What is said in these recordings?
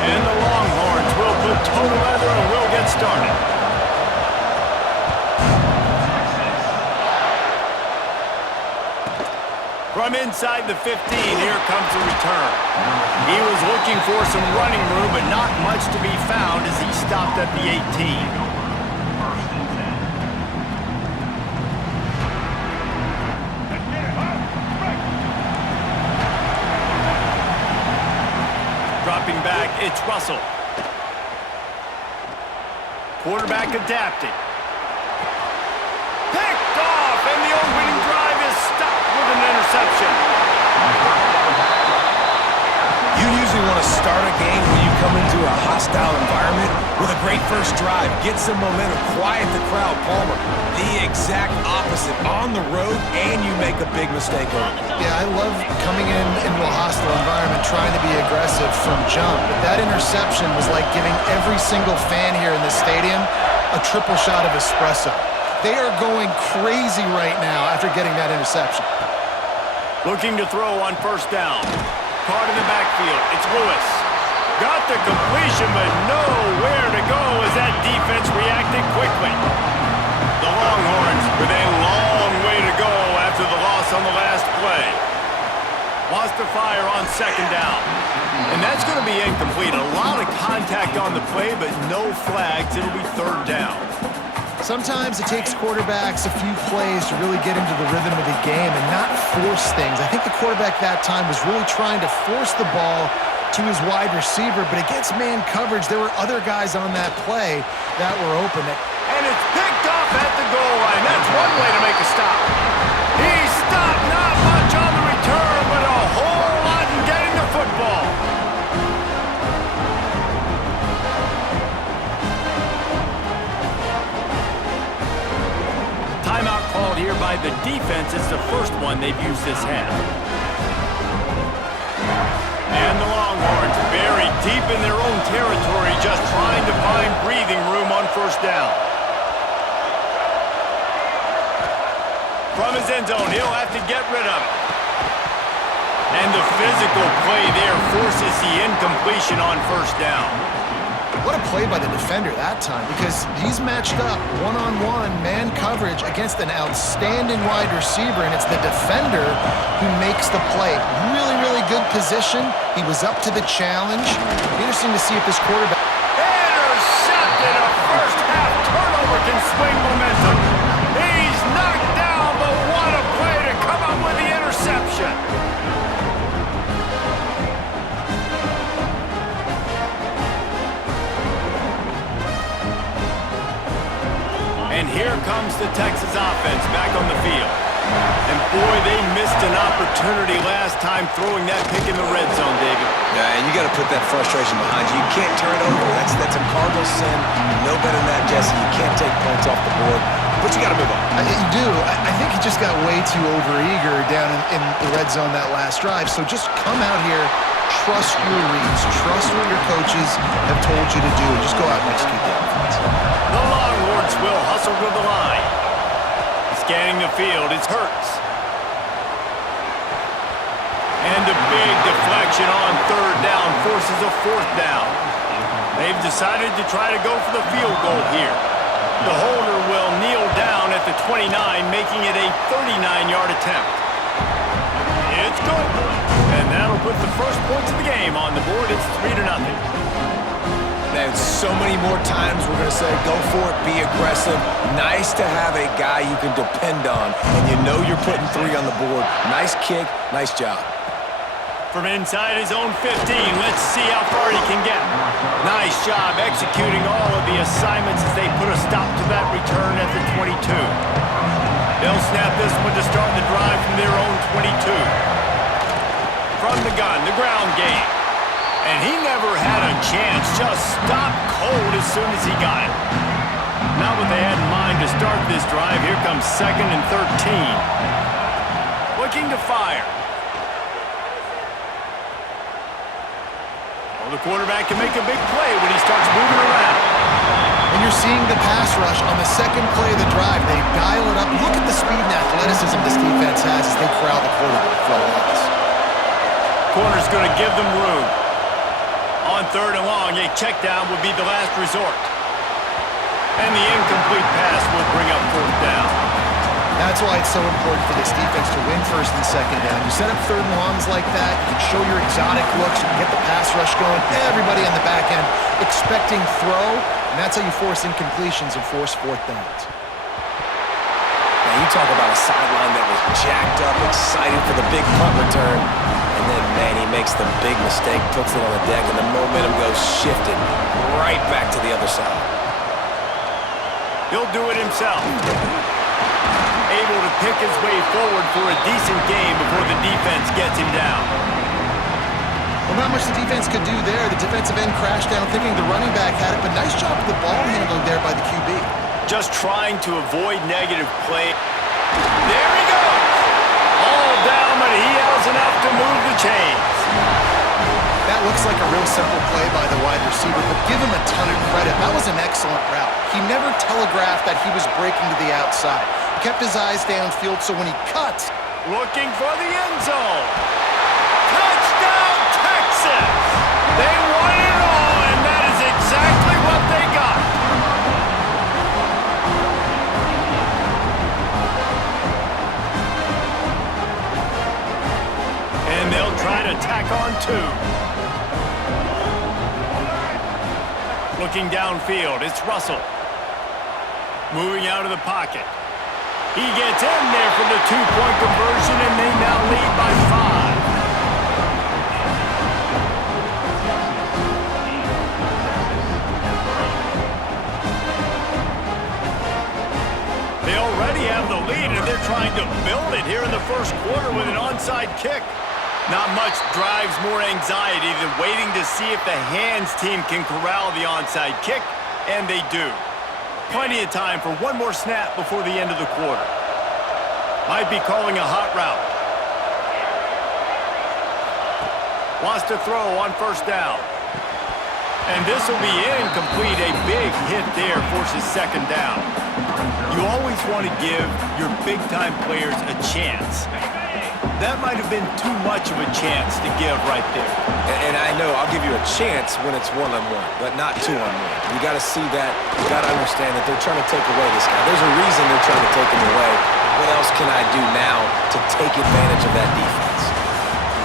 And the Longhorns will put total leather and will get started. From inside the 15, here comes the return. He was looking for some running room, but not much to be found as he stopped at the 18. Dropping back, it's Russell. Quarterback adapting. Picked off, and the opening drive is stopped with an interception. You usually want to start a game when you come into a hostile environment with a great first drive. Get some momentum, quiet the crowd. Palmer, the exact opposite. On the road, and you make a big mistake on it. Yeah, I love coming into a hostile environment, trying to be aggressive from jump. But that interception was like giving every single fan here in the stadium a triple shot of espresso. They are going crazy right now after getting that interception. Looking to throw on first down. Caught in the backfield. It's Lewis. Got the completion, but nowhere to go as that defense reacted quickly. The Longhorns with a long way to go after the loss on the last play. Wants to fire on second down. And that's going to be incomplete. A lot of contact on the play, but no flags. It'll be third down. Sometimes it takes quarterbacks a few plays to really get into the rhythm of the game and not force things. I think the quarterback that time was really trying to force the ball to his wide receiver, but against man coverage, there were other guys on that play that were open. And it's picked off at the goal line. That's one way to make a stop. He stopped, not much on the return, but a whole lot in getting the football. Timeout called here by the defense. It's the first one they've used this half. And the Longhorns buried deep in their own territory, just trying to find breathing room on first down. From his end zone, he'll have to get rid of it. And the physical play there forces the incompletion on first down. What a play by the defender that time, because he's matched up one-on-one man coverage against an outstanding wide receiver, and it's the defender who makes the play. Really, really good position. He was up to the challenge. Interesting to see if this quarterback... Intercepted! A first-half turnover can swing momentum. He's knocked down, but what a play to come up with the interception. And here comes the Texas offense back on the field. And boy, they missed an opportunity last time throwing that pick in the red zone, David. Yeah, and you got to put that frustration behind you. You can't turn it over. That's a cardinal sin. No better than that, Jesse. You can't take points off the board. But you got to move on. You do. I think he just got way too overeager down in the red zone that last drive. So just come out here, trust your reads, trust what your coaches have told you to do, and just go out and execute the offense. The Longhorns will hustle to the line. Scanning the field, it's Hurts. And a big deflection on third down forces a fourth down. They've decided to try to go for the field goal here. The holder will kneel down at the 29, making it a 39-yard attempt. It's good. And that'll put the first points of the game on the board. It's 3-0. Man, so many more times we're going to say, go for it, be aggressive. Nice to have a guy you can depend on, and you know you're putting 3 on the board. Nice kick, nice job. From inside his own 15, let's see how far he can get. Nice job executing all of the assignments as they put a stop to that return at the 22. They'll snap this one to start the drive from their own 22. From the gun, the ground game. And he never had a chance, just stopped cold as soon as he got it. Not what they had in mind to start this drive. Here comes 2nd and 13. Looking to fire. Well, the quarterback can make a big play when he starts moving around. And you're seeing the pass rush on the second play of the drive. They dial it up. Look at the speed and athleticism this defense has as they corral the quarterback for a loss. Corner's going to give them room. On 3rd and long, a check down would be the last resort. And the incomplete pass will bring up 4th down. That's why it's so important for this defense to win 1st and 2nd down. You set up 3rd and longs like that, you can show your exotic looks, you can get the pass rush going, everybody on the back end expecting throw, and that's how you force incompletions and force 4th downs. Now you talk about a sideline that was jacked up, excited for the big punt return, and then, man, he makes the big mistake, puts it on the deck, and the momentum goes shifted right back to the other side. He'll do it himself. Able to pick his way forward for a decent game before the defense gets him down. Well, not much the defense could do there. The defensive end crashed down thinking the running back had it, but nice job with the ball handling there by the QB. Just trying to avoid negative play. There he goes! All down, but he has enough to move the chains. That looks like a real simple play by the wide receiver, but give him a ton of credit. That was an excellent route. He never telegraphed that he was breaking to the outside. Kept his eyes downfield, so when he cuts... Looking for the end zone. Touchdown, Texas! They won it all, and that is exactly what they got. And they'll try to tack on 2. Looking downfield, it's Russell. Moving out of the pocket. He gets in there for the 2-point conversion, and they now lead by 5. They already have the lead, and they're trying to build it here in the 1st quarter with an onside kick. Not much drives more anxiety than waiting to see if the hands team can corral the onside kick, and they do. Plenty of time for one more snap before the end of the quarter. Might be calling a hot route. Wants to throw on 1st down. And this will be incomplete. A big hit there forces 2nd down. You always want to give your big-time players a chance. That might have been too much of a chance to give right there. And I know I'll give you a chance when it's one-on-one, but not two-on-one. You got to see that. You got to understand that they're trying to take away this guy. There's a reason they're trying to take him away. What else can I do now to take advantage of that defense?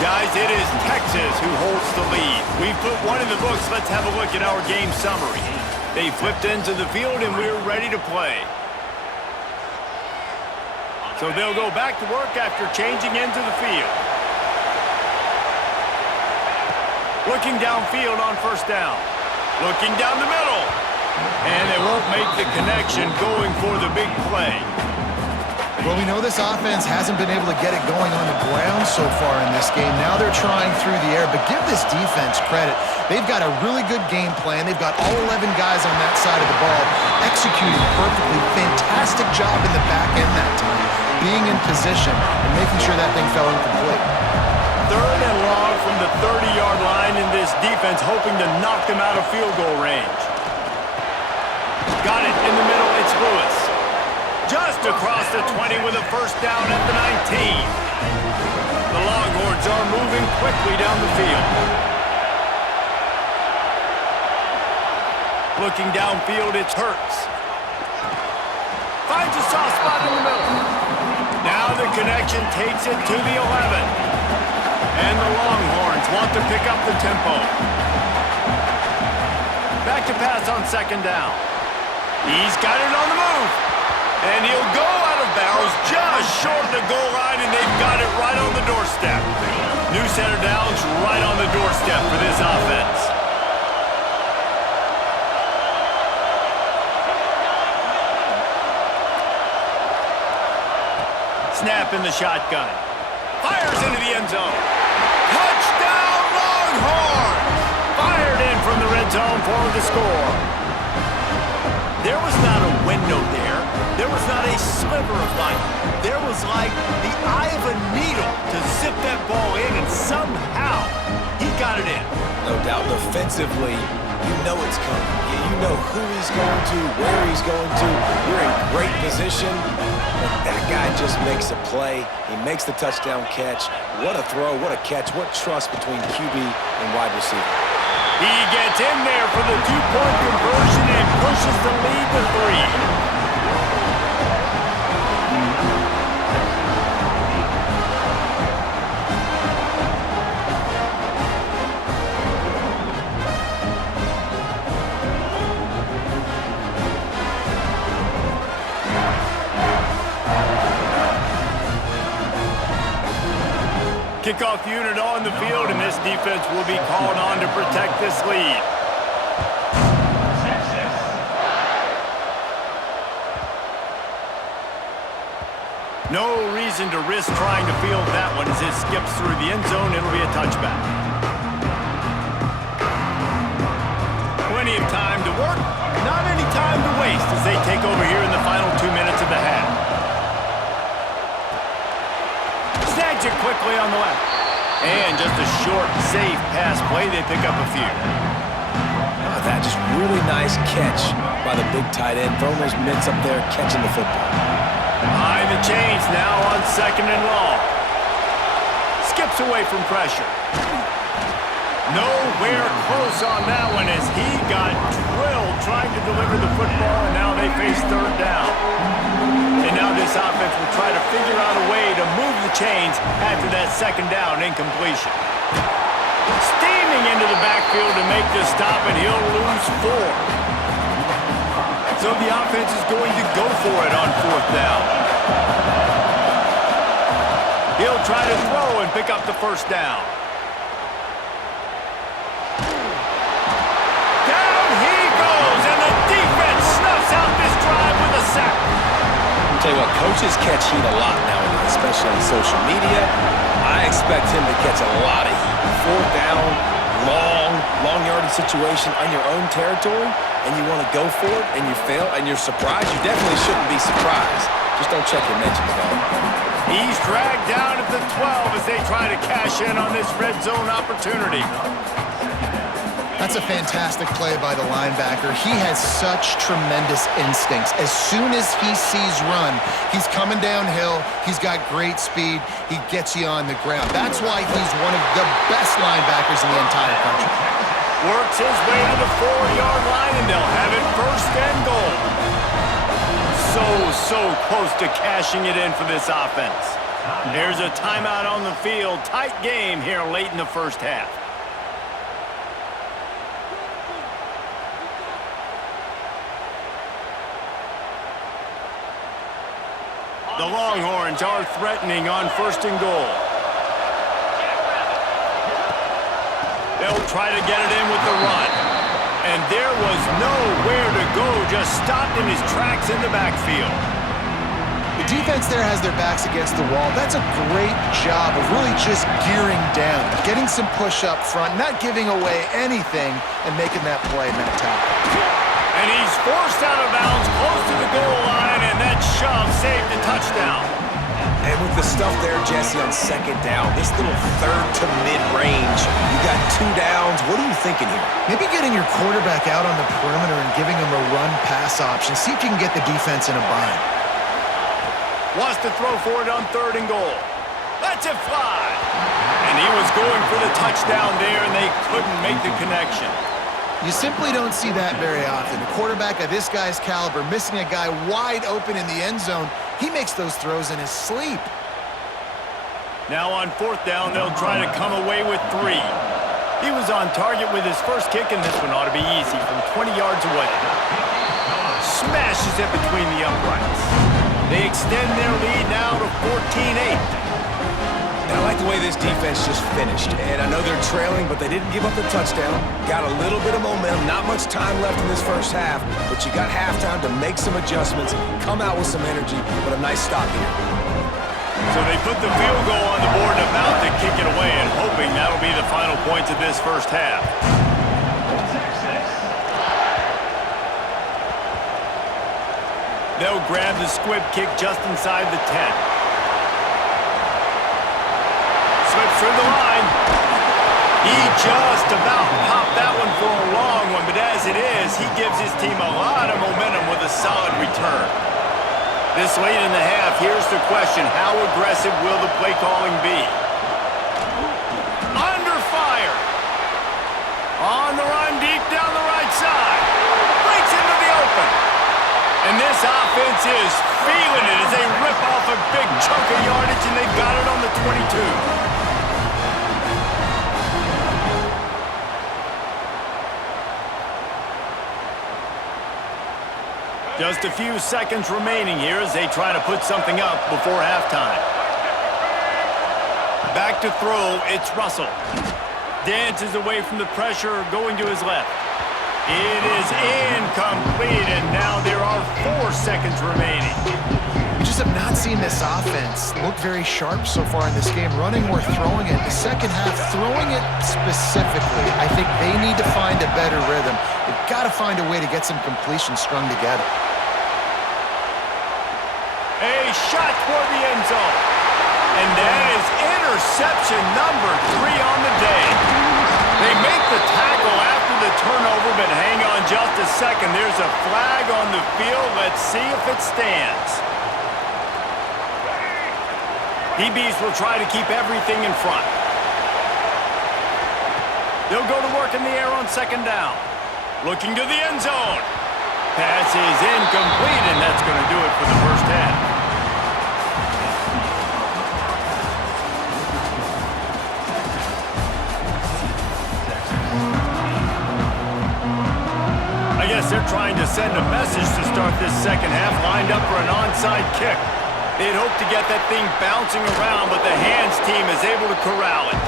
Guys, it is Texas who holds the lead. We've put one in the books. Let's have a look at our game summary. They flipped into the field, and we're ready to play. So they'll go back to work after changing into the field. Looking downfield on 1st down. Looking down the middle. And they won't make the connection going for the big play. Well, we know this offense hasn't been able to get it going on the ground so far in this game. Now they're trying through the air, but give this defense credit. They've got a really good game plan. They've got all 11 guys on that side of the ball executing perfectly. Fantastic job in the back end that time, being in position and making sure that thing fell incomplete. 3rd and long from the 30-yard line, in this defense hoping to knock them out of field goal range. Got it in the middle, it's Lewis. Just across the 20 with a 1st down at the 19. The Longhorns are moving quickly down the field. Looking downfield, it's Hurts. Finds a soft spot in the middle. Now the connection takes it to the 11. And the Longhorns want to pick up the tempo. Back to pass on 2nd down. He's got it on the move. And he'll go out of bounds just short of the goal line, and they've got it right on the doorstep. New center downs right on the doorstep for this offense. Snap in the shotgun. Fires into the end zone. Touchdown, Longhorns! Fired in from the red zone for the score. There was not a window there. There was not a sliver of light. There was like the eye of a needle to zip that ball in, and somehow he got it in. No doubt defensively, you know it's coming. You know who he's going to, where he's going to. You're in great position. But that guy just makes a play. He makes the touchdown catch. What a throw, what a catch, what trust between QB and wide receiver. He gets in there for the two-point conversion and pushes the lead to 3. Kickoff unit on the field, and this defense will be called on to protect this lead. No reason to risk trying to field that one as it skips through the end zone. It'll be a touchback. Plenty of time to work, not any time to waste as they take over here in the final 2 minutes of the half. Snags it quickly on the left. And just a short, safe pass play. They pick up a few. Oh, that just really nice catch by the big tight end. Throwing those mitts up there, catching the football. Behind the chains now on 2nd and long. Skips away from pressure. Nowhere close on that one as he got drilled trying to deliver the football, and now they face 3rd down. And now this offense will try to figure out a way to move the chains after that 2nd down incompletion. Steaming into the backfield to make the stop, and he'll lose 4. So the offense is going to go for it on 4th down. He'll try to throw and pick up the 1st down. Down he goes, and the defense snuffs out this drive with a sack. Tell you what, coaches catch heat a lot nowadays, especially on social media. I expect him to catch a lot of heat. 4th down, long yardage situation on your own territory, and you want to go for it, and you fail, and you're surprised. You definitely shouldn't be surprised. Just don't check your mentions, though. He's dragged down at the 12 as they try to cash in on this red zone opportunity. That's a fantastic play by the linebacker. He has such tremendous instincts. As soon as he sees run, he's coming downhill. He's got great speed. He gets you on the ground. That's why he's one of the best linebackers in the entire country. Works his way to the 4-yard line, and they'll have it 1st and goal. So close to cashing it in for this offense. There's a timeout on the field. Tight game here late in the 1st half. The Longhorns are threatening on 1st and goal. They'll try to get it in with the run. And there was nowhere to go, just stopped in his tracks in the backfield. The defense there has their backs against the wall. That's a great job of really just gearing down, getting some push up front, not giving away anything, and making that play and that tackle. And he's forced out of bounds close to the goal line, and that shove saved a touchdown. And with the stuff there, Jesse, on 2nd down, this little 3rd to mid-range, you got 2 downs. What are you thinking here? Maybe getting your quarterback out on the perimeter and giving him a run-pass option. See if you can get the defense in a bind. Wants to throw for it on 3rd and goal. Lets it fly. And he was going for the touchdown there, and they couldn't make the connection. You simply don't see that very often. A quarterback of this guy's caliber missing a guy wide open in the end zone. He makes those throws in his sleep. Now on 4th down, they'll try to come away with 3. He was on target with his first kick, and this one ought to be easy from 20 yards away. Smashes it between the uprights. They extend their lead now to 14-8. And I like the way this defense just finished. And I know they're trailing, but they didn't give up the touchdown. Got a little bit of momentum. Not much time left in this 1st half, but you got halftime to make some adjustments, come out with some energy, but a nice stop here. So they put the field goal on the board and about to kick it away, and hoping that'll be the final points of this 1st half. They'll grab the squib kick just inside the 10. Slips through the line. He just about popped that one for a long one, but as it is, he gives his team a lot of momentum with a solid return. This late in the half, here's the question. How aggressive will the play calling be? Under fire. On the run, deep down the right side. Breaks into the open. And this offense is feeling it as they rip off a big chunk of yardage, and they've got it on the 22. Just a few seconds remaining here as they try to put something up before halftime. Back to throw, it's Russell. Dances away from the pressure, going to his left. It is incomplete, and now there are 4 seconds remaining. We just have not seen this offense look very sharp so far in this game, running or throwing it. The second half, throwing it specifically, I think they need to find a better rhythm. They've got to find a way to get some completions strung together. A shot toward the end zone. And that is interception number 3 on the day. They make the tackle after the turnover, but hang on just a second. There's a flag on the field. Let's see if it stands. DBs will try to keep everything in front. They'll go to work in the air on second down. Looking to the end zone. Pass is incomplete, and that's going to do it for the first half. I guess they're trying to send a message to start this second half, lined up for an onside kick. They'd hope to get that thing bouncing around, but the hands team is able to corral it.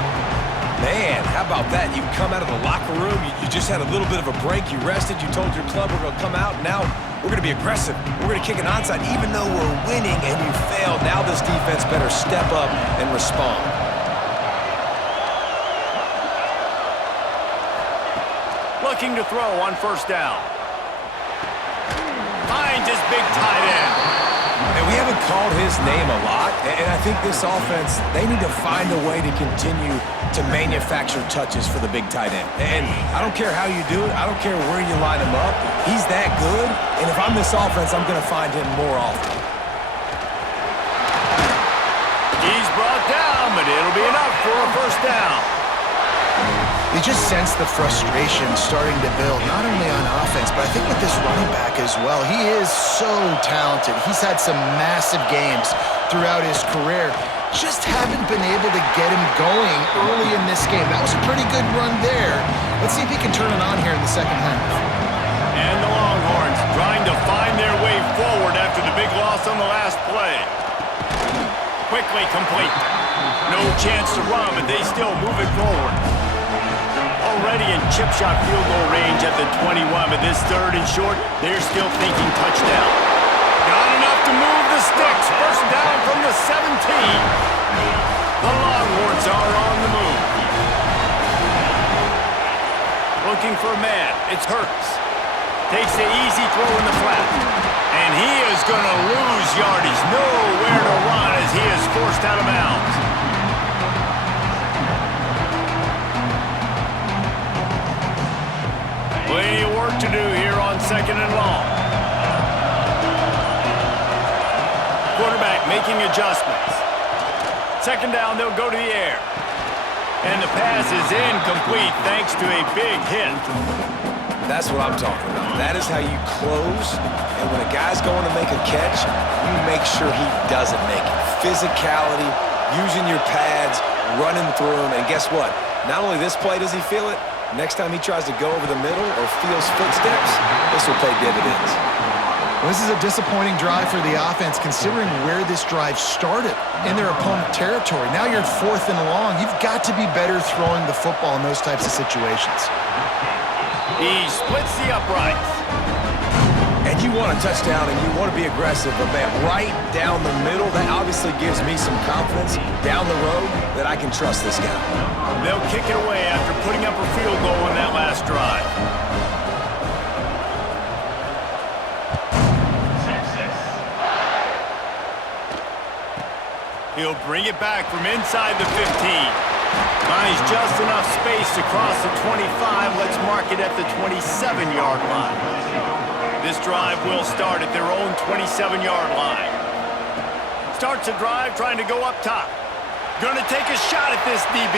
Man, how about that? You come out of the locker room, you just had a little bit of a break, you rested, you told your club we're going to come out, now we're going to be aggressive. We're going to kick an onside even though we're winning and you failed. Now this defense better step up and respond. Looking to throw on first down. Finds his big tight end. And we haven't called his name a lot, and I think this offense, they need to find a way to continue to manufacture touches for the big tight end. And I don't care how you do it. I don't care where you line him up. He's that good, and if I'm this offense, I'm going to find him more often. He's brought down, but it'll be enough for a first down. You just sense the frustration starting to build, not only on offense, but I think with this running back as well. He is so talented. He's had some massive games throughout his career. Just haven't been able to get him going early in this game. That was a pretty good run there. Let's see if he can turn it on here in the second half. And the Longhorns trying to find their way forward after the big loss on the last play. Quickly complete. No chance to run, but they still move it forward. Already in chip shot field goal range at the 21, but this third and short, they're still thinking touchdown. Got enough to move the sticks. First down from the 17. The Longhorns are on the move. Looking for a man. It's Hurts. Takes the easy throw in the flat. And he is going to lose yardage. Nowhere to run as he is forced out of bounds. Plenty of work to do here on second and long. Quarterback making adjustments. Second down, they'll go to the air. And the pass is incomplete thanks to a big hit. That's what I'm talking about. That is how you close. And when a guy's going to make a catch, you make sure he doesn't make it. Physicality, using your pads, running through him. And guess what? Not only this play does he feel it, next time he tries to go over the middle or feels footsteps, this will pay dividends. Well, this is a disappointing drive for the offense considering where this drive started in their opponent territory. Now you're at 4th and long. You've got to be better throwing the football in those types of situations. He splits the uprights. And you want a touchdown and you want to be aggressive, but man, right down the middle, that obviously gives me some confidence down the road that I can trust this guy. They'll kick it away after putting up a field goal on that last drive. He'll bring it back from inside the 15. Finds just enough space to cross the 25. Let's mark it at the 27-yard line. This drive will start at their own 27-yard line. Starts a drive trying to go up top. Gonna take a shot at this DB.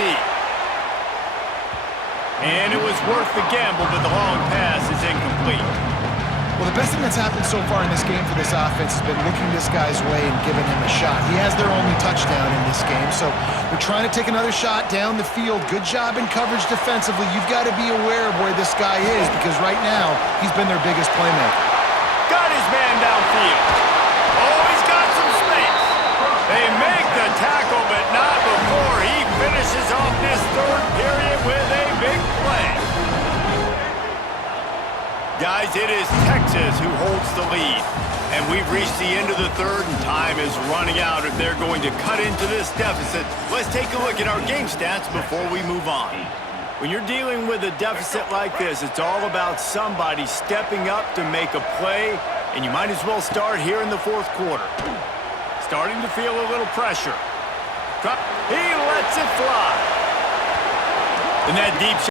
And it was worth the gamble, but the long pass is incomplete. Well, the best thing that's happened so far in this game for this offense has been looking this guy's way and giving him a shot. He has their only touchdown in this game, so they're trying to take another shot down the field. Good job in coverage defensively. You've got to be aware of where this guy is because right now he's been their biggest playmaker. Got his man downfield. Oh, he's got some space. They make the tackle, but not before he finishes off this third period with a big play. Guys, it is Texas who holds the lead. And we've reached the end of the third, and time is running out if they're going to cut into this deficit. Let's take a look at our game stats before we move on. When you're dealing with a deficit like this, it's all about somebody stepping up to make a play, and you might as well start here in the fourth quarter. Starting to feel a little pressure. He lets it fly. And that deep shot.